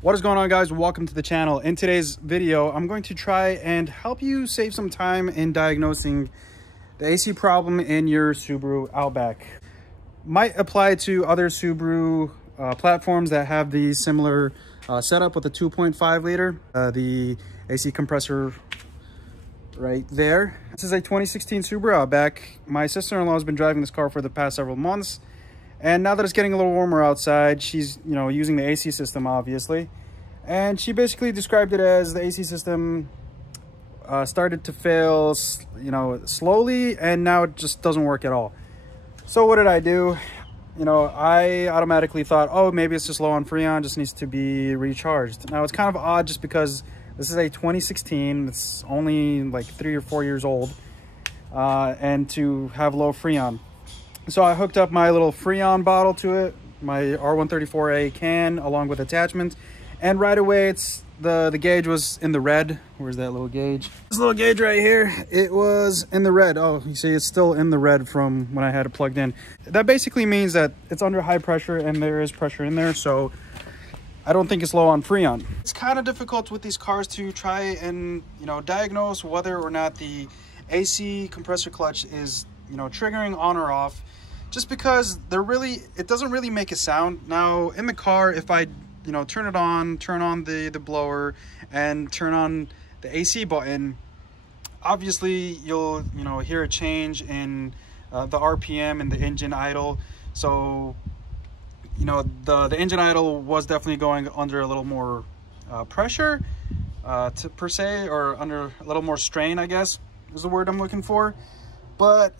What is going on, guys? Welcome to the channel. In today's video, I'm going to try and help you save some time in diagnosing the AC problem in your Subaru Outback. Might apply to other Subaru platforms that have the similar setup with a 2.5 liter, the AC compressor right there. This is a 2016 Subaru Outback. My sister-in-law has been driving this car for the past several months. And now that it's getting a little warmer outside, she's, using the AC system, obviously. And she basically described it as the AC system started to fail, slowly, and now it just doesn't work at all. So what did I do? I automatically thought, oh, maybe it's just low on Freon, just needs to be recharged. Now, it's kind of odd just because this is a 2016. It's only like 3 or 4 years old, and to have low Freon. So I hooked up my little Freon bottle to it, my R134A can, along with attachments, and right away the gauge was in the red. Where's that little gauge? This little gauge right here, it was in the red. Oh, you see, it's still in the red from when I had it plugged in. That basically means that it's under high pressure and there is pressure in there, so I don't think it's low on Freon. It's kind of difficult with these cars to try and, diagnose whether or not the AC compressor clutch is, triggering on or off, just because it doesn't really make a sound. Now in the car, if I turn on the blower and turn on the AC button, obviously you'll hear a change in the RPM and the engine idle. So the engine idle was definitely going under a little more pressure per se, or under a little more strain, I guess is the word I'm looking for. But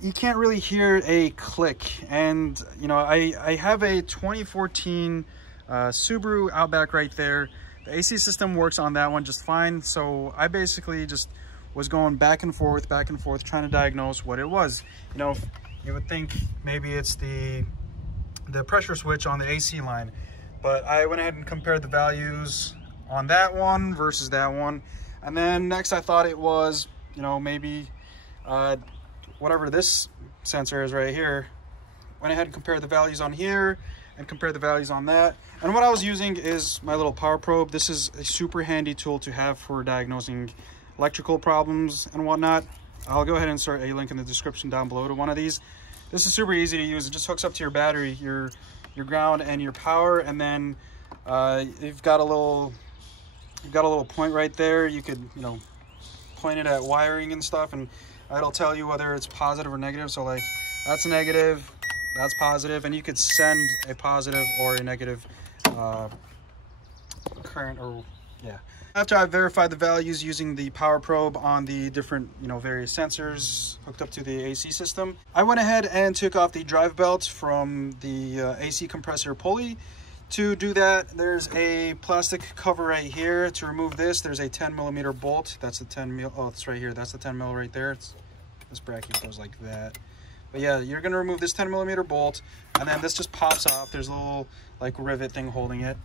you can't really hear a click. And I have a 2014 Subaru Outback right there. The AC system works on that one just fine. So I basically just was going back and forth trying to diagnose what it was. You would think maybe it's the pressure switch on the AC line, but I went ahead and compared the values on that one versus that one. And then next I thought it was maybe whatever this sensor is right here. Went ahead and compared the values on here and compared the values on that. And what I was using is my little power probe. This is a super handy tool to have for diagnosing electrical problems and whatnot. I'll go ahead and insert a link in the description down below to one of these. This is super easy to use. It just hooks up to your battery, your ground and your power, and then you've got a little point right there. You could point it at wiring and stuff, and it'll tell you whether it's positive or negative. So like that's negative, that's positive, and you could send a positive or a negative current, or yeah. After I verified the values using the power probe on the different various sensors hooked up to the AC system, I went ahead and took off the drive belt from the AC compressor pulley. To do that, there's a plastic cover right here. To remove this, there's a 10mm bolt. That's the 10 mil. Oh, it's right here. That's the 10 mil right there. This bracket goes like that. But yeah, you're gonna remove this 10mm bolt, and then this just pops off. There's a little like rivet thing holding it.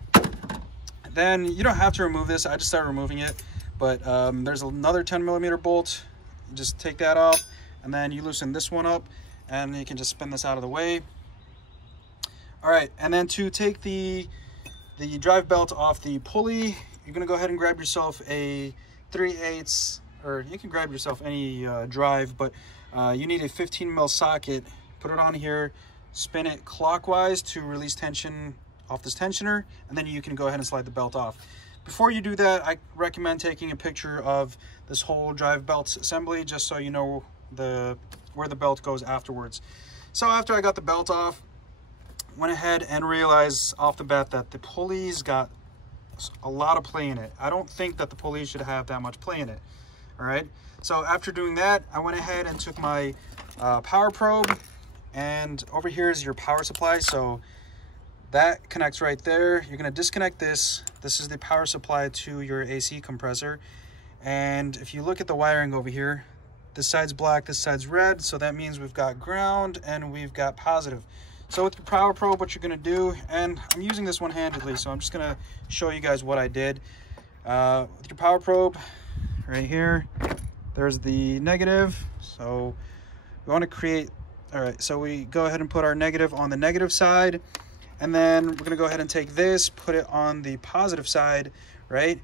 Then you don't have to remove this. I just started removing it, but there's another 10mm bolt. You just take that off, and then you loosen this one up, and you can just spin this out of the way. All right, and then to take the drive belt off the pulley, you're gonna go ahead and grab yourself a 3/8, or you can grab yourself any drive, but you need a 15mm socket. Put it on here, spin it clockwise to release tension off this tensioner, and then you can go ahead and slide the belt off. Before you do that, I recommend taking a picture of this whole drive belt assembly, just so you know where the belt goes afterwards. So after I got the belt off, went ahead and realized off the bat that the pulley's got a lot of play in it. I don't think that the pulley should have that much play in it. All right, so after doing that, I went ahead and took my power probe, and over here is your power supply. So that connects right there. You're gonna disconnect this. This is the power supply to your AC compressor. And if you look at the wiring over here, this side's black, this side's red. So that means we've got ground and we've got positive. So with your power probe, what you're gonna do, and I'm using this one-handedly, so I'm just gonna show you guys what I did. With your power probe, right here, there's the negative. So we wanna create, all right, so we go ahead and put our negative on the negative side, And then we're gonna go ahead and take this, put it on the positive side, right?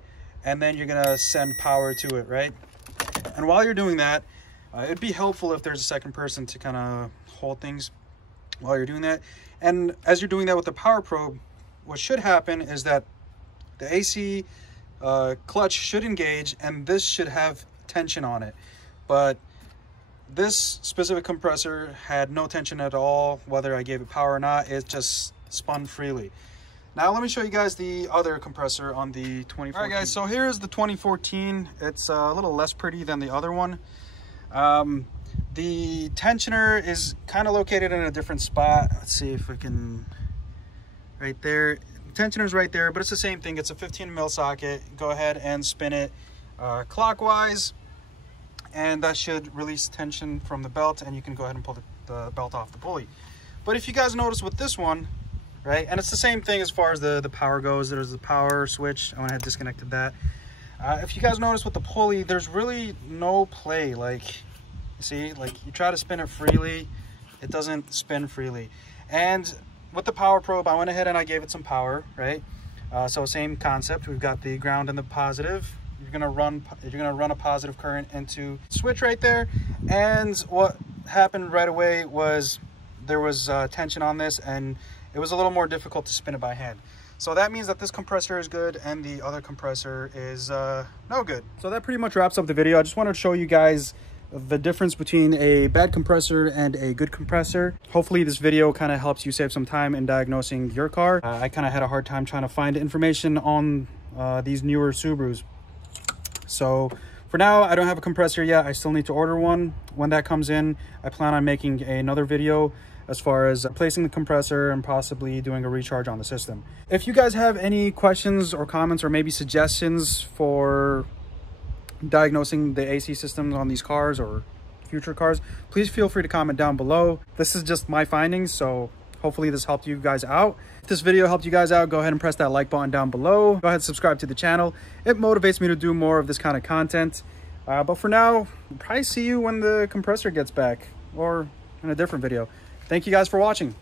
And then you're gonna send power to it, right? And while you're doing that, it'd be helpful if there's a second person to kind of hold things while you're doing that. And as you're doing that with the power probe, what should happen is that the AC clutch should engage and this should have tension on it. But this specific compressor had no tension at all, whether I gave it power or not. It just spun freely. Now let me show you guys the other compressor on the 2014. All right guys, so here's the 2014. It's a little less pretty than the other one. The tensioner is kind of located in a different spot. Let's see if we can, right there. Tensioner's right there, but it's the same thing. It's a 15 mil socket. Go ahead and spin it clockwise, and that should release tension from the belt, and you can go ahead and pull the belt off the pulley. But if you guys notice with this one, right, and it's the same thing as far as the power goes. There's the power switch. I went ahead and disconnected that. If you guys notice with the pulley, there's really no play. Like, you see, like you try to spin it freely, it doesn't spin freely. And with the power probe, I went ahead and I gave it some power, right? So same concept. We've got the ground and the positive. You're gonna run a positive current into switch right there. And what happened right away was there was tension on this, and it was a little more difficult to spin it by hand. So that means that this compressor is good and the other compressor is no good. So that pretty much wraps up the video. I just wanted to show you guys the difference between a bad compressor and a good compressor. Hopefully this video kind of helps you save some time in diagnosing your car. I kind of had a hard time trying to find information on these newer Subarus. So for now, I don't have a compressor yet. I still need to order one. When that comes in, I plan on making another video as far as placing the compressor and possibly doing a recharge on the system. If you guys have any questions or comments or maybe suggestions for diagnosing the AC systems on these cars or future cars, please feel free to comment down below. This is just my findings, so hopefully this helped you guys out. If this video helped you guys out, go ahead and press that like button down below. Go ahead and subscribe to the channel. It motivates me to do more of this kind of content. But for now, I'll probably see you when the compressor gets back or in a different video. Thank you guys for watching.